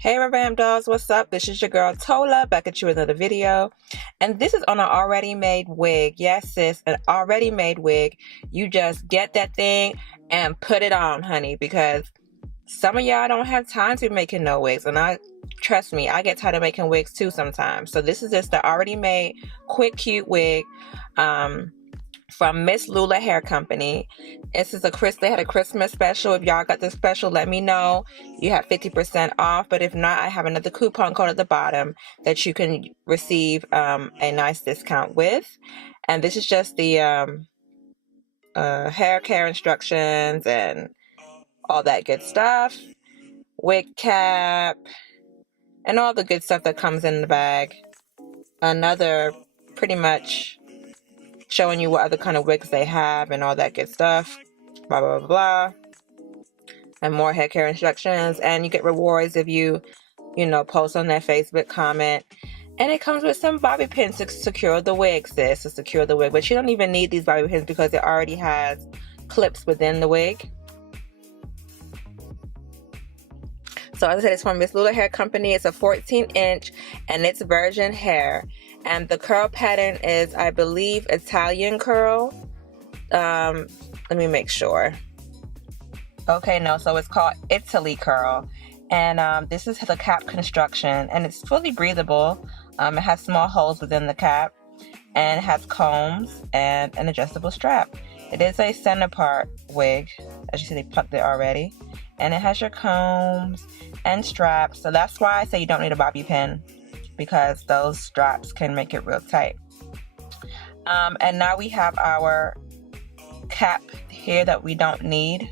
Hey Revamp Dolls, what's up? This is your girl Tola back at you with another video. And this is on an already made wig. Yes, sis, an already made wig. You just get that thing and put it on, honey, because some of y'all don't have time to be making no wigs. And trust me, I get tired of making wigs too sometimes. So this is just the already made quick cute wig. From Mslula Hair Company. This is they had a Christmas special. If y'all got this special, let me know. You have 50% off, but if not, I have another coupon code at the bottom that you can receive a nice discount with. And this is just the hair care instructions and all that good stuff. Wig cap and all the good stuff that comes in the bag. Another pretty much showing you what other kind of wigs they have and all that good stuff, blah blah blah blah, and more hair care instructions. And you get rewards if you post on their Facebook, comment. And it comes with some bobby pins to secure the wig, sis, to secure the wig. But you don't even need these bobby pins because it already has clips within the wig. So as I said, it's from Mslula Hair Company. It's a 14-inch and it's virgin hair. And the curl pattern is, I believe, Italian curl. Let me make sure. Okay, no, so it's called Italy curl. And this is the cap construction. And it's fully breathable. It has small holes within the cap. And it has combs and an adjustable strap. It is a center part wig. As you see, they plucked it already. And it has your combs and straps. So that's why I say you don't need a bobby pin, because those straps can make it real tight. And now we have our cap here that we don't need.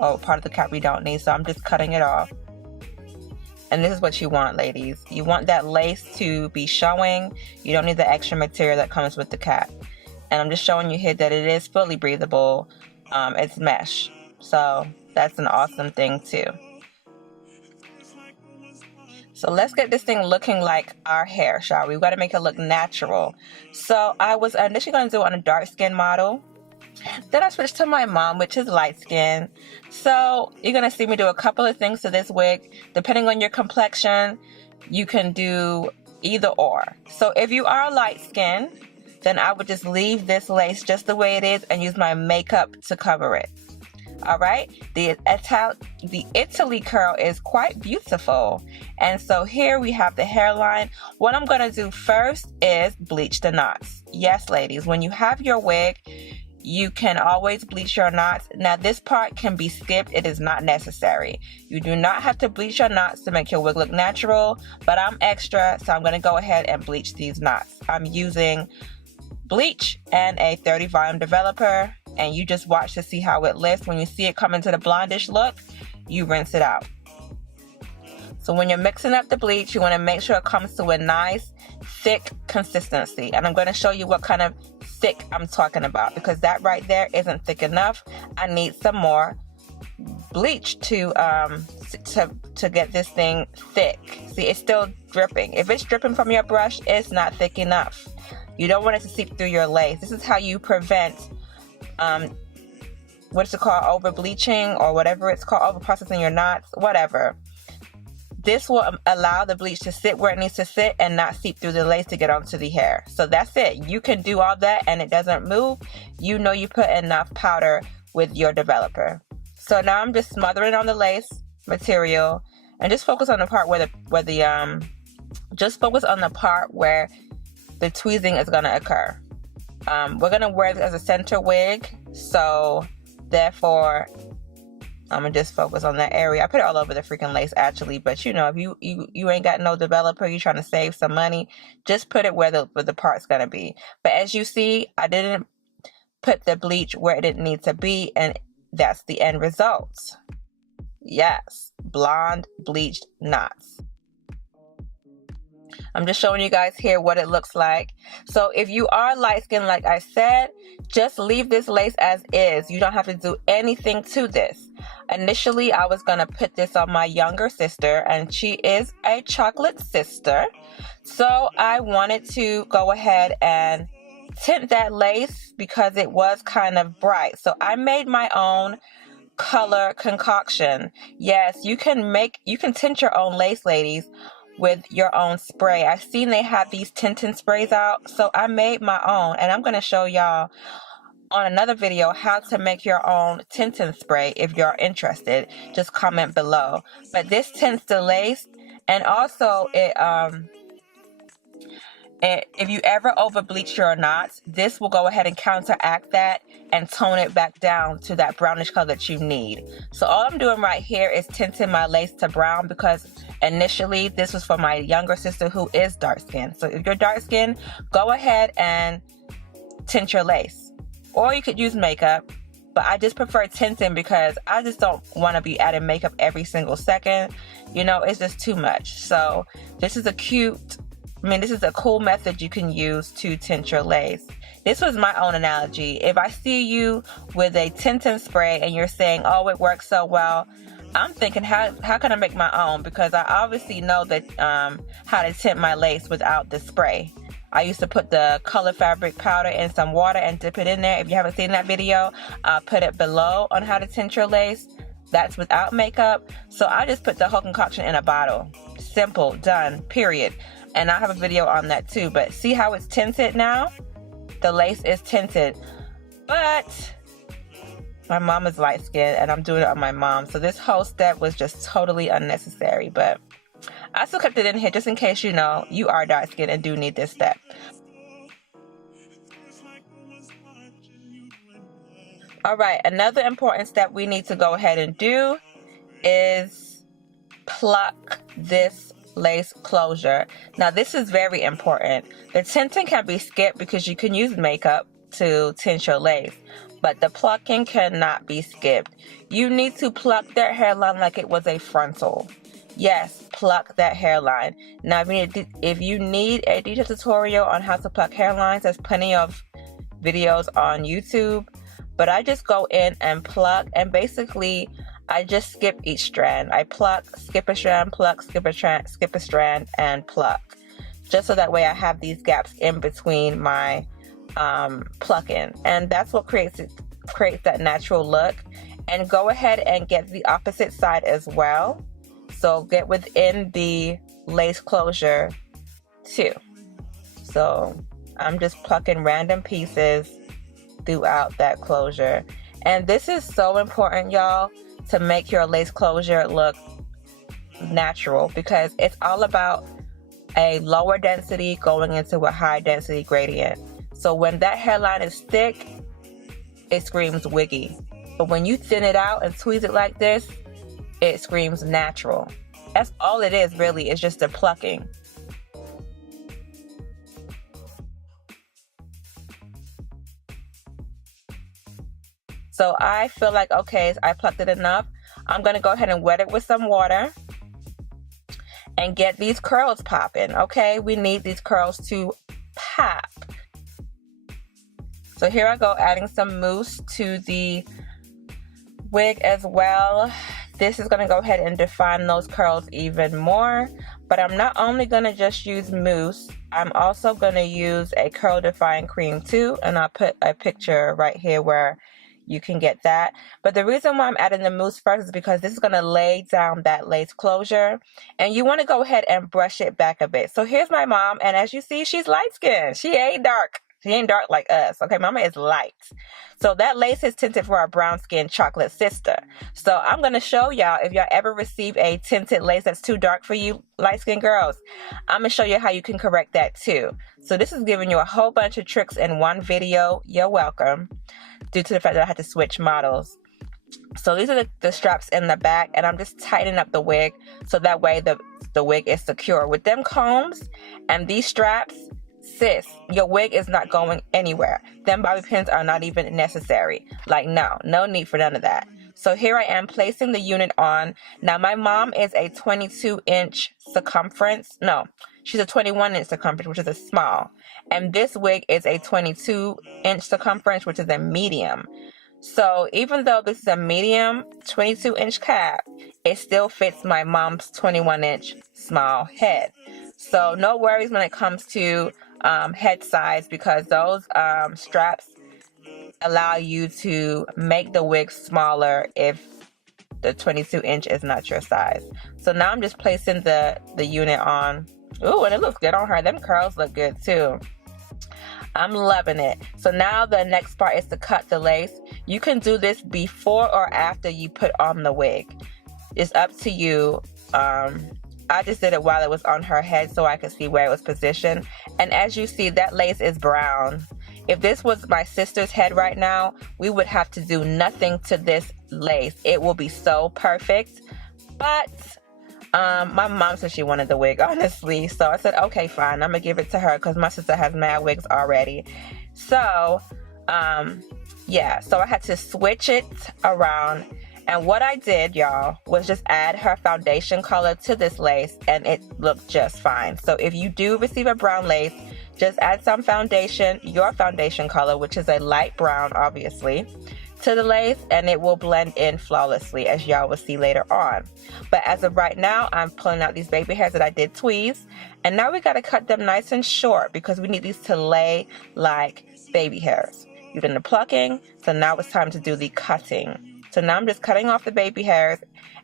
Oh, part of the cap we don't need. So I'm just cutting it off. And this is what you want, ladies. You want that lace to be showing. You don't need the extra material that comes with the cap. And I'm just showing you here that it is fully breathable. It's mesh. So that's an awesome thing too. So let's get this thing looking like our hair, shall we? We've got to make it look natural. So I was initially going to do it on a dark skin model. Then I switched to my mom, which is light skin. So you're going to see me do a couple of things to this wig. Depending on your complexion, you can do either or. So if you are light skin, then I would just leave this lace just the way it is and use my makeup to cover it. All right, the Italy curl is quite beautiful. And so here we have the hairline. What I'm going to do first is bleach the knots. Yes, ladies, when you have your wig, you can always bleach your knots. Now, this part can be skipped. It is not necessary. You do not have to bleach your knots to make your wig look natural, but I'm extra, so I'm going to go ahead and bleach these knots. I'm using Bleach and a 30 volume developer, and you just watch to see how it lifts. When you see it come into the blondish look, you rinse it out. So when you're mixing up the bleach, you want to make sure it comes to a nice thick consistency. And I'm going to show you what kind of thick I'm talking about, because that right there isn't thick enough. I need some more bleach to get this thing thick. See, it's still dripping. If it's dripping from your brush, it's not thick enough. You don't want it to seep through your lace. This is how you prevent, what's it called, over bleaching or whatever it's called, over processing your knots, whatever. This will allow the bleach to sit where it needs to sit and not seep through the lace to get onto the hair. So that's it. You can do all that and it doesn't move. You know you put enough powder with your developer. So now I'm just smothering on the lace material and just focus on the part where the tweezing is going to occur. We're going to wear this as a center wig, so therefore I'm going to just focus on that area. I put it all over the freaking lace actually, but if you ain't got no developer, you're trying to save some money, just put it where the part's going to be. But as you see, I didn't put the bleach where it didn't need to be, and that's the end result. Yes, blonde bleached knots. I'm just showing you guys here what it looks like. So if you are light skinned, like I said, just leave this lace as is. You don't have to do anything to this. Initially, I was going to put this on my younger sister, and she is a chocolate sister. So I wanted to go ahead and tint that lace because it was kind of bright. So I made my own color concoction. Yes, you can tint your own lace, ladies, with your own spray. I've seen they have these tinting sprays out, so I made my own, and I'm going to show y'all on another video how to make your own tinting spray. If you're interested, just comment below. But this tints the lace, and also if you ever over bleach your knots, this will go ahead and counteract that and tone it back down to that brownish color that you need. So all I'm doing right here is tinting my lace to brown, because initially this was for my younger sister who is dark skinned. So if you're dark skinned, go ahead and tint your lace. Or you could use makeup, but I just prefer tinting because I just don't want to be adding makeup every single second. You know, it's just too much. So this is a cool method you can use to tint your lace. This was my own analogy. If I see you with a tinting spray and you're saying, oh, it works so well, I'm thinking, how can I make my own? Because I obviously know that how to tint my lace without the spray. I used to put the color fabric powder in some water and dip it in there. If you haven't seen that video, I'll put it below on how to tint your lace. That's without makeup. So I just put the whole concoction in a bottle. Simple, done, period. And I have a video on that too. But see how it's tinted now? The lace is tinted. But my mom is light skinned and I'm doing it on my mom. So this whole step was just totally unnecessary. But I still kept it in here just in case you know you are dark skinned and do need this step. Alright, another important step we need to go ahead and do is pluck this lace closure. Now this is very important. The tinting can be skipped because you can use makeup to tint your lace, but the plucking cannot be skipped. You need to pluck that hairline like it was a frontal. Yes, pluck that hairline. Now if you need a detailed tutorial on how to pluck hairlines, there's plenty of videos on YouTube, but I just go in and pluck, and basically I just skip each strand. I pluck, skip a strand, pluck, skip a strand, and pluck. Just so that way I have these gaps in between my plucking. And that's what creates that natural look. And go ahead and get the opposite side as well. So get within the lace closure too. So I'm just plucking random pieces throughout that closure. And this is so important, y'all, to make your lace closure look natural, because it's all about a lower density going into a high density gradient. So when that hairline is thick, it screams wiggy. But when you thin it out and tweeze it like this, it screams natural. That's all it is, really. It's just the plucking. So I feel like, okay, I plucked it enough. I'm going to go ahead and wet it with some water and get these curls popping, okay? We need these curls to pop. So here I go, adding some mousse to the wig as well. This is going to go ahead and define those curls even more. But I'm not only going to just use mousse, I'm also going to use a curl define cream too. And I'll put a picture right here where you can get that. But the reason why I'm adding the mousse first is because this is going to lay down that lace closure. And you want to go ahead and brush it back a bit. So here's my mom. And as you see, she's light skinned. She ain't dark. She ain't dark like us. Okay, mama is light. So that lace is tinted for our brown skinned chocolate sister. So I'm going to show y'all, if y'all ever receive a tinted lace that's too dark for you light skinned girls, I'm going to show you how you can correct that too. So this is giving you a whole bunch of tricks in one video. You're welcome. Due to the fact that I had to switch models. So these are the straps in the back, and I'm just tightening up the wig so that way the wig is secure. With them combs and these straps, sis, your wig is not going anywhere. Them bobby pins are not even necessary. Like, no need for none of that. So here I am placing the unit on. Now my mom is a 22-inch circumference. No, she's a 21-inch circumference, which is a small. And this wig is a 22-inch circumference, which is a medium. So even though this is a medium 22-inch cap, it still fits my mom's 21-inch small head. So no worries when it comes to head size, because those straps allow you to make the wig smaller if the 22-inch is not your size. So now I'm just placing the unit on. Ooh, and it looks good on her. Them curls look good too. I'm loving it. So now the next part is to cut the lace. You can do this before or after you put on the wig. It's up to you. I just did it while it was on her head so I could see where it was positioned. And as you see, that lace is brown. If this was my sister's head right now, we would have to do nothing to this lace. It will be so perfect. But my mom said she wanted the wig, honestly. So I said, okay, fine. I'm going to give it to her because my sister has mad wigs already. So, yeah. So I had to switch it around. And what I did, y'all, was just add her foundation color to this lace, and it looked just fine. So if you do receive a brown lace, just add some foundation, your foundation color, which is a light brown, obviously, to the lace, and it will blend in flawlessly, as y'all will see later on. But as of right now, I'm pulling out these baby hairs that I did tweeze, and now we got to cut them nice and short because we need these to lay like baby hairs. You've done the plucking, so now it's time to do the cutting. So now I'm just cutting off the baby hairs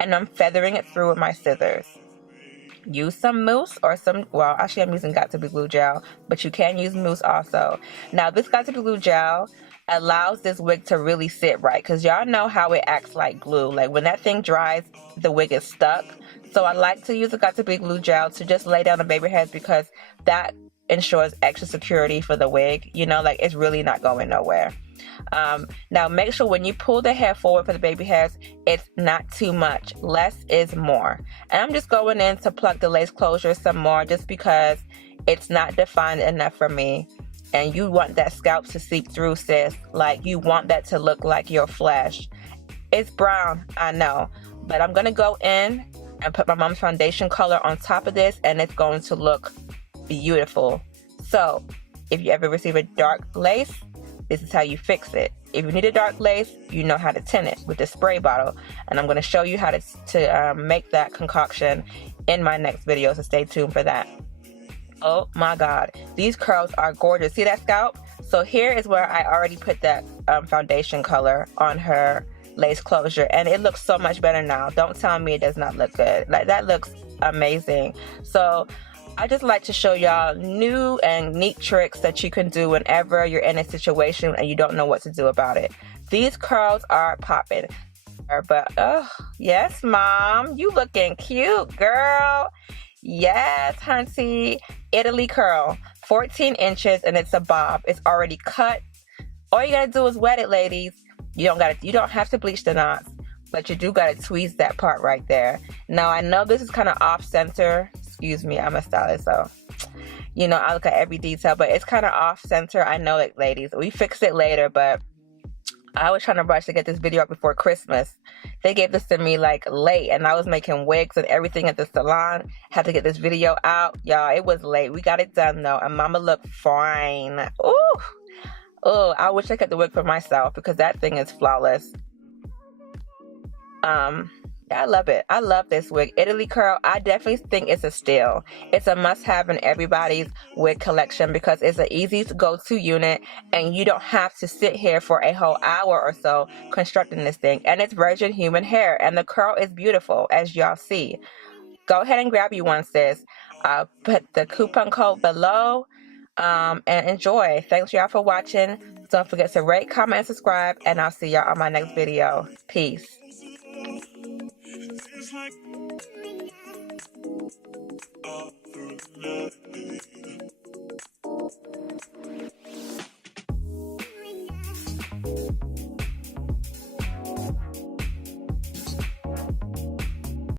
and I'm feathering it through with my scissors. Use some mousse or well, actually I'm using Got To Be Glue gel, but you can use mousse also. Now this Got To Be Glue gel allows this wig to really sit right because y'all know how it acts like glue. Like when that thing dries, the wig is stuck. So I like to use the Got To Be Glue gel to just lay down the baby hairs because that ensures extra security for the wig. You know, like it's really not going nowhere. Now make sure when you pull the hair forward for the baby hairs, it's not too much. Less is more. And I'm just going in to pluck the lace closure some more just because it's not defined enough for me. And you want that scalp to seep through, sis. Like you want that to look like your flesh. It's brown, I know. But I'm going to go in and put my mom's foundation color on top of this, and it's going to look beautiful. So if you ever receive a dark lace, this is how you fix it. If you need a dark lace, you know how to tint it with the spray bottle. And I'm going to show you how to make that concoction in my next video, so stay tuned for that. Oh my God, these curls are gorgeous. See that scalp? So here is where I already put that foundation color on her lace closure, and it looks so much better now. Don't tell me it does not look good. Like that looks amazing. So I just like to show y'all new and neat tricks that you can do whenever you're in a situation and you don't know what to do about it. These curls are popping. But, oh, yes, Mom. You looking cute, girl. Yes, hunty. Italy curl. 14 inches, and it's a bob. It's already cut. All you gotta do is wet it, ladies. You don't have to bleach the knots, but you do gotta tweeze that part right there. Now, I know this is kind of off-center. Excuse me, I'm a stylist, so, you know, I look at every detail, but it's kind of off-center. I know it, ladies. We fix it later, but I was trying to rush to get this video up before Christmas. They gave this to me, like, late, and I was making wigs and everything at the salon. Had to get this video out. Y'all, it was late. We got it done, though, and Mama looked fine. Ooh. Oh, I wish I could the wig for myself because that thing is flawless. I love it. I love this wig. Italy curl, I definitely think it's a steal. It's a must-have in everybody's wig collection because it's an easy to go-to unit and you don't have to sit here for a whole hour or so constructing this thing. And it's virgin human hair and the curl is beautiful, as y'all see. Go ahead and grab you one, sis. I'll put the coupon code below and enjoy. Thanks y'all for watching. Don't forget to rate, comment, and subscribe, and I'll see y'all on my next video. Peace. It's like